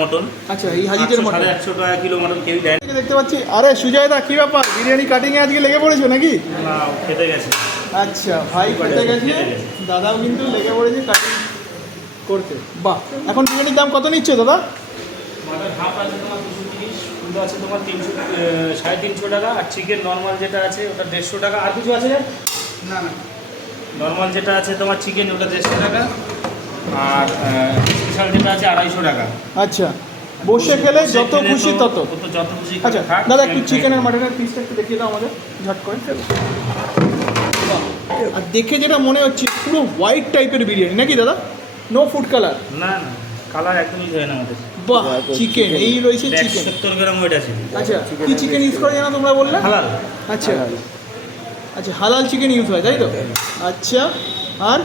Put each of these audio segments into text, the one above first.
Mutton আচ্ছা এই হাজিদের মটন আটশো টাকা কিলো মটন কেউই দেয়। দেখতে পাচ্ছি। আরে সুজয় দা কি ব্যাপার? বিরিয়ানি কাটিং এ আজকে লেগে পড়েছো নাকি? না খেতে গেছে। আচ্ছা ভাই খেতে গেছে? দাদাও কিন্তু লেগে পড়েছে কাটিং করতে। বাহ এখন বিরিয়ানির দাম কত নিচ্ছে দাদা? হাফ আছে তোমার তিরিশ আছে তোমার তিনশো সাড়ে তিনশো টাকা আর চিকেন নর্মাল যেটা আছে ওটা দেড়শো টাকা। আর কিছু আছে না না। নর্মাল যেটা আছে তোমার চিকেন ওটা দেড়শো টাকা। আর স্পেশাল যেটা আছে আড়াইশো টাকা। আচ্ছা বসে খেলে যত খুশি তত। যত খুশি আচ্ছা দাদা একটু খাই। চিকেন আর মাটনের পিসটা একটু দেখিয়ে দাও আমাদের ঝট করে। আর দেখে যেটা মনে হচ্ছে পুরো হোয়াইট টাইপের বিরিয়ানি নাকি দাদা? নো ফুড কালার না না কালার একদমই হয় না আমাদের। বাহ চিকেন এই রয়েছে চিকেন সত্তর গ্রাম ওয়েট আছে। আচ্ছা কি চিকেন ইউজ করে জানো তোমরা বললে? হালাল। আচ্ছা। আচ্ছা হালাল চিকেন ইউজ হয় তাই তো? আচ্ছা আর?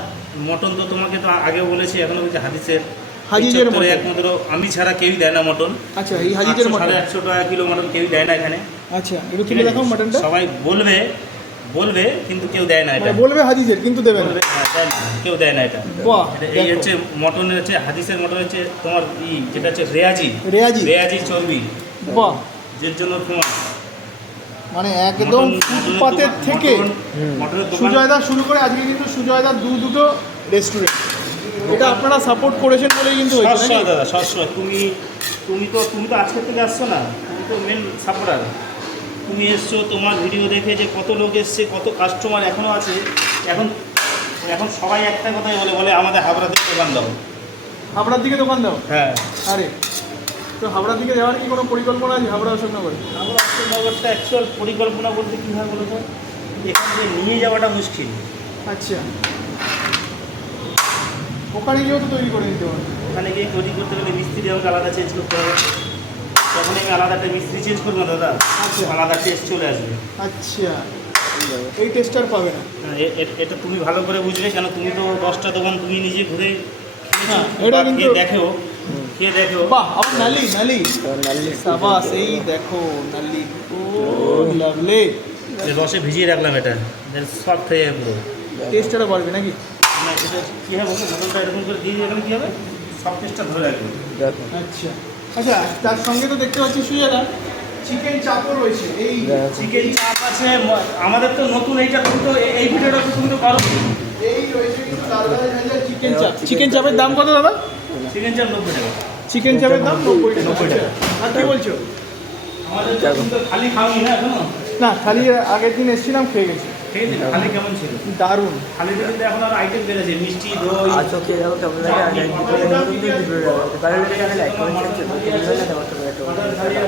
মটন তো তোমাকে তো আগে বলেছি এখনও বলছি হাদিসের। হাদিসের চত্বরে মটন। একমাত্র আমি ছাড়া কেউই দেয় না মটন। আচ্ছা এই হাজিদের মটন। আটশো টাকা কিলো মটন কেউই দেয় না এখানে। আচ্ছা একটু আছে? দেখাও মটনটা। সবাই বলবে বলবে কিন্তু কেউ দেয় না এটা। মানে বলবে হাজিদের কিন্তু দেবে না। হ্যাঁ, কেউ দেয় না এটা। বাহ এটা- এই হচ্ছে মটনের হচ্ছে হাদিসের মটন হচ্ছে তোমার ই যেটা হচ্ছে রেয়াজি। রেয়াজি। রেয়াজি চর্বি। বাহ। যের জন্য ফেমাস মানে একদম ফুটপাতের থেকে সুজয়দা শুরু করে আজকে কিন্তু সুজয়দা দু দুটো রেস্টুরেন্ট এটা আপনারা সাপোর্ট করেছেন বলেই কিন্তু সবসময়? দাদা সবসময় তুমি তুমি তো তুমি তো আজকের থেকে আসছো না? তুমি তো মেন সাপোর্টার তুমি এসছো তোমার ভিডিও দেখে যে কত লোক এসছে কত কাস্টমার এখনও আছে। এখন এখন সবাই একটা কথাই বলে বলে আমাদের হাবড়াতে দোকান দাও। হাবড়ার দিকে দোকান দাও? হ্যাঁ। আরে তো হাবড়ার দিকে যাওয়ার কি কোনো পরিকল্পনা আছে হাবড়া অশোকনগরে? আমরা অশোকনগরটা অ্যাকচুয়াল পরিকল্পনা বলতে কী হয় বলো তো এখান থেকে নিয়ে যাওয়াটা মুশকিল। আচ্ছা। ওখানে গিয়েও তো তৈরি করে নিতে পারবে। ওখানে গিয়ে তৈরি করতে গেলে মিস্ত্রি আমাকে আলাদা চেঞ্জ করতে হবে। তখন আমি আলাদা একটা মিস্ত্রি চেঞ্জ করব দাদা? আচ্ছা। আলাদা টেস্ট চলে আসবে। আচ্ছা। এই টেস্টার পাবে না। হ্যাঁ, এটা তুমি ভালো করে বুঝবে কেন তুমি তো দশটা দোকান তুমি নিজে ঘুরে হ্যাঁ, এটা কিন্তু- দেখো খেয়ে দেখো। বাহ আবার নালি নালি। সাবাস এই দেখো নালি। ও লাভলি রসে ভিজিয়ে রাখলাম এটা সফট হয়ে যাবে টেস্টারও পারবে নাকি? মানে এটা কী হবে এরকম করে দিয়ে কী হবে? সব টেস্টটা ধরে রাখবে। আচ্ছা। আচ্ছা তার সঙ্গে তো দেখতে পাচ্ছি সুজাদা চিকেন চাপও রয়েছে। এই চিকেন চাপ আছে আমাদের তো নতুন এইটা তুমি তো এই- এই ভিডিওটা তো তুমি তো করো এই রয়েছে কিন্তু চিকেন চাপ। চিকেন চাপের দাম কত দাদা? চিকেন চাপ নব্বই টাকা। চিকেন চাপের দাম নব্বই টাকা। নব্বই টাকা। আর কি বলছো? আমাদের তো খালি খাওনি না এখনও? না খালি আগের দিন এসেছিলাম খেয়ে গেছি। কেমন ছিল দারুণ হালিতে আইটেম মিষ্টি দই আর ভিডিও লাগে